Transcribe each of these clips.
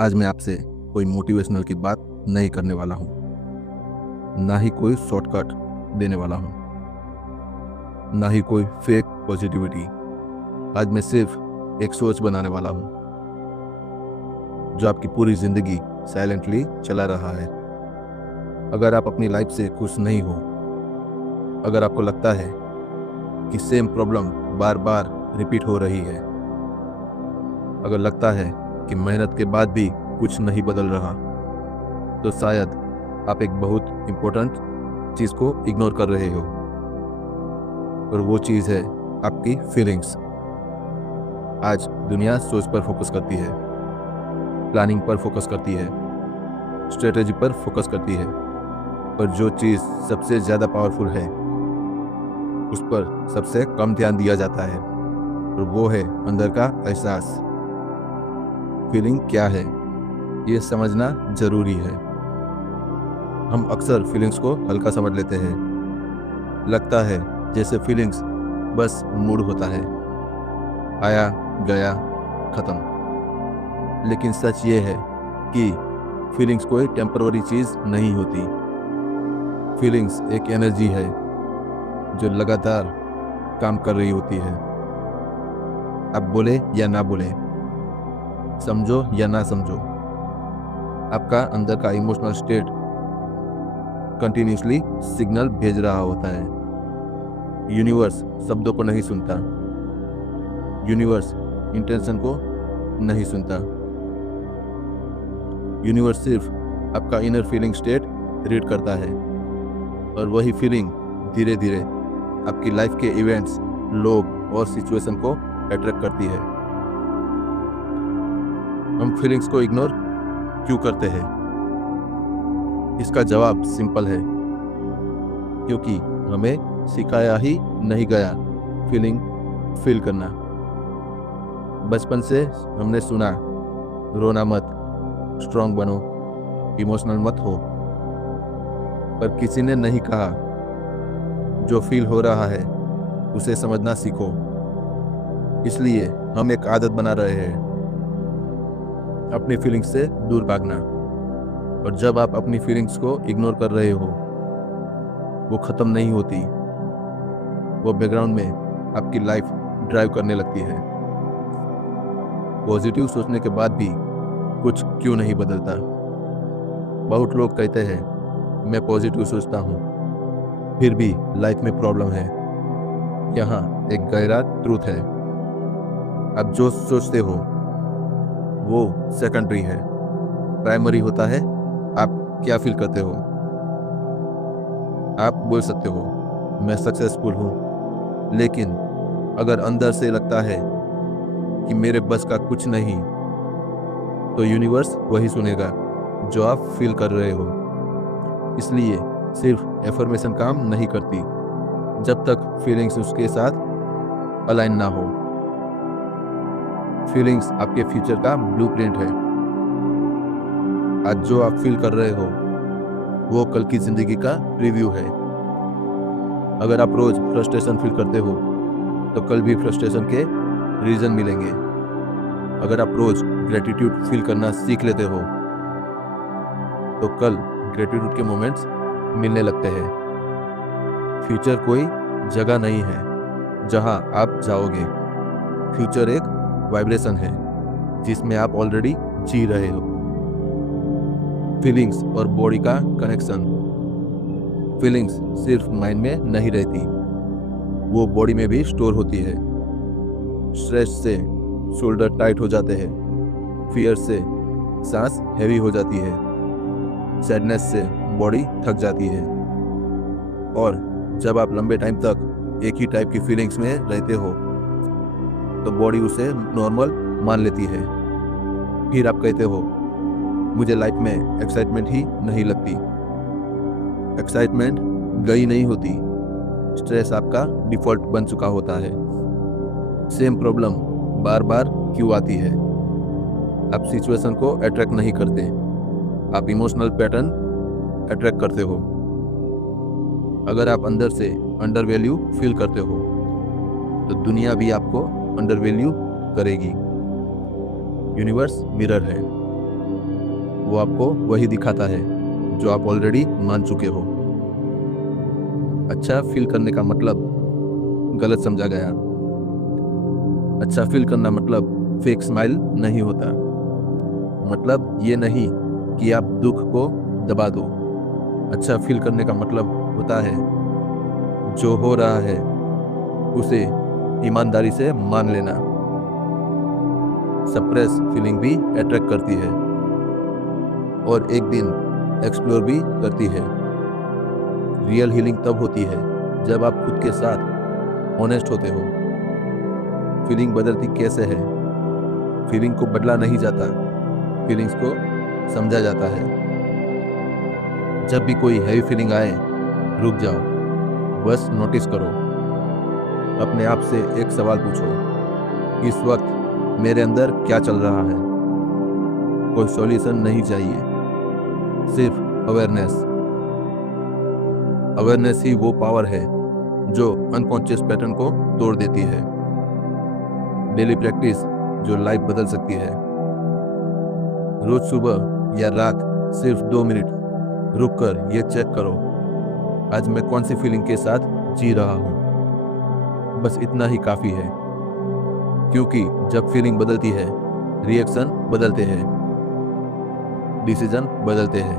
आज मैं आपसे कोई मोटिवेशनल की बात नहीं करने वाला हूँ, ना ही कोई शॉर्टकट देने वाला हूँ, ना ही कोई फेक पॉजिटिविटी। आज मैं सिर्फ एक सोच बनाने वाला हूँ जो आपकी पूरी जिंदगी साइलेंटली चला रहा है। अगर आप अपनी लाइफ से खुश नहीं हो, अगर आपको लगता है कि सेम प्रॉब्लम बार बार रिपीट हो रही है, अगर लगता है कि मेहनत के बाद भी कुछ नहीं बदल रहा, तो शायद आप एक बहुत इम्पोर्टेंट चीज़ को इग्नोर कर रहे हो। और वो चीज़ है आपकी फीलिंग्स। आज दुनिया सोच पर फोकस करती है, प्लानिंग पर फोकस करती है, स्ट्रेटेजी पर फोकस करती है, पर जो चीज़ सबसे ज़्यादा पावरफुल है उस पर सबसे कम ध्यान दिया जाता है, और वो है अंदर का एहसास। फीलिंग क्या है ये समझना ज़रूरी है। हम अक्सर फीलिंग्स को हल्का समझ लेते हैं। लगता है जैसे फीलिंग्स बस मूड होता है, आया गया ख़त्म। लेकिन सच ये है कि फीलिंग्स कोई टेम्पररी चीज़ नहीं होती। फीलिंग्स एक एनर्जी है जो लगातार काम कर रही होती है। आप बोले या ना बोले, समझो या ना समझो, आपका अंदर का इमोशनल स्टेट कंटिन्यूसली सिग्नल भेज रहा होता है। यूनिवर्स शब्दों को नहीं सुनता, यूनिवर्स इंटेंशन को नहीं सुनता। यूनिवर्स सिर्फ आपका इनर फीलिंग स्टेट रीड करता है, और वही फीलिंग धीरे धीरे आपकी लाइफ के इवेंट्स, लोग और सिचुएशन को अट्रैक्ट करती है। हम फीलिंग्स को इग्नोर क्यों करते हैं? इसका जवाब सिंपल है, क्योंकि हमें सिखाया ही नहीं गया फीलिंग फील करना। बचपन से हमने सुना, रोना मत, स्ट्रांग बनो, इमोशनल मत हो, पर किसी ने नहीं कहा जो फील हो रहा है उसे समझना सीखो। इसलिए हम एक आदत बना रहे हैं, अपनी फीलिंग्स से दूर भागना। और जब आप अपनी फीलिंग्स को इग्नोर कर रहे हो, वो ख़त्म नहीं होती, वो बैकग्राउंड में आपकी लाइफ ड्राइव करने लगती है। पॉजिटिव सोचने के बाद भी कुछ क्यों नहीं बदलता? बहुत लोग कहते हैं मैं पॉजिटिव सोचता हूँ, फिर भी लाइफ में प्रॉब्लम है। यहाँ एक गहरा ट्रूथ है, आप जो सोचते हो वो सेकेंडरी है। प्राइमरी होता है आप क्या फील करते हो। आप बोल सकते हो मैं सक्सेसफुल हूँ, लेकिन अगर अंदर से लगता है कि मेरे बस का कुछ नहीं, तो यूनिवर्स वही सुनेगा जो आप फील कर रहे हो। इसलिए सिर्फ एफर्मेशन काम नहीं करती जब तक फीलिंग्स उसके साथ अलाइन ना हो। फीलिंग्स आपके फ्यूचर का ब्लूप्रिंट है। आज जो आप फील कर रहे हो वो कल की जिंदगी का रिव्यू है। अगर आप रोज फ्रस्ट्रेशन फील करते हो, तो कल भी फ्रस्ट्रेशन के रीजन मिलेंगे। अगर आप रोज ग्रेटिट्यूड फील करना सीख लेते हो, तो कल ग्रेटिट्यूड के मोमेंट्स मिलने लगते हैं। फ्यूचर कोई जगह नहीं है जहां आप जाओगे। फ्यूचर एक वाइब्रेशन है जिसमें आप ऑलरेडी जी रहे हो। फीलिंग्स और बॉडी का कनेक्शन। फीलिंग्स सिर्फ माइंड में नहीं रहती, वो बॉडी में भी स्टोर होती है। स्ट्रेस से शोल्डर टाइट हो जाते हैं, फियर से सांस हैवी हो जाती है, सैडनेस से बॉडी थक जाती है। और जब आप लंबे टाइम तक एक ही टाइप की फीलिंग्स में रहते हो, तो बॉडी उसे नॉर्मल मान लेती है। फिर आप कहते हो मुझे लाइफ में एक्साइटमेंट ही नहीं लगती। एक्साइटमेंट गई नहीं होती, स्ट्रेस आपका डिफॉल्ट बन चुका होता है। सेम प्रॉब्लम बार बार क्यों आती है? आप सिचुएशन को अट्रैक्ट नहीं करते, आप इमोशनल पैटर्न अट्रैक्ट करते हो। अगर आप अंदर से अंडर वैल्यू फील करते हो, तो दुनिया भी आपको अंडर वैल्यू करेगी। यूनिवर्स मिरर है, वो आपको वही दिखाता है जो आप ऑलरेडी मान चुके हो। अच्छा फील करने का मतलब गलत समझा गया। अच्छा फील करना मतलब फेक स्माइल नहीं होता। मतलब ये नहीं कि आप दुख को दबा दो। अच्छा फील करने का मतलब होता है जो हो रहा है उसे ईमानदारी से मान लेना। सप्रेस फीलिंग भी अट्रैक्ट करती है और एक दिन एक्सप्लोर भी करती है। रियल हीलिंग तब होती है जब आप खुद के साथ ऑनेस्ट होते हो। फीलिंग बदलती कैसे है? फीलिंग को बदला नहीं जाता, फीलिंग्स को समझा जाता है। जब भी कोई हैवी फीलिंग आए, रुक जाओ, बस नोटिस करो। अपने आप से एक सवाल पूछो, इस वक्त मेरे अंदर क्या चल रहा है? कोई सॉल्यूशन नहीं चाहिए, सिर्फ अवेयरनेस। अवेयरनेस ही वो पावर है जो अनकॉन्शियस पैटर्न को तोड़ देती है। डेली प्रैक्टिस जो लाइफ बदल सकती है। रोज सुबह या रात सिर्फ 2 मिनट रुककर ये चेक करो, आज मैं कौन सी फीलिंग के साथ जी रहा हूँ। बस इतना ही काफी है, क्योंकि जब फीलिंग बदलती है, रिएक्शन बदलते हैं, डिसीजन बदलते हैं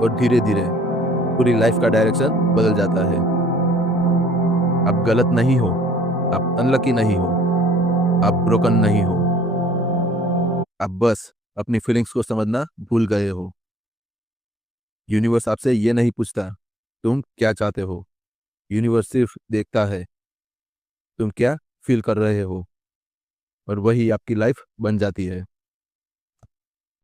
और धीरे धीरे पूरी लाइफ का डायरेक्शन बदल जाता है। आप गलत नहीं हो, आप अनलकी नहीं हो, आप ब्रोकन नहीं हो। आप बस अपनी फीलिंग्स को समझना भूल गए हो। यूनिवर्स आपसे ये नहीं पूछता तुम क्या चाहते हो, यूनिवर्स सिर्फ देखता है तुम क्या फील कर रहे हो, और वही आपकी लाइफ बन जाती है।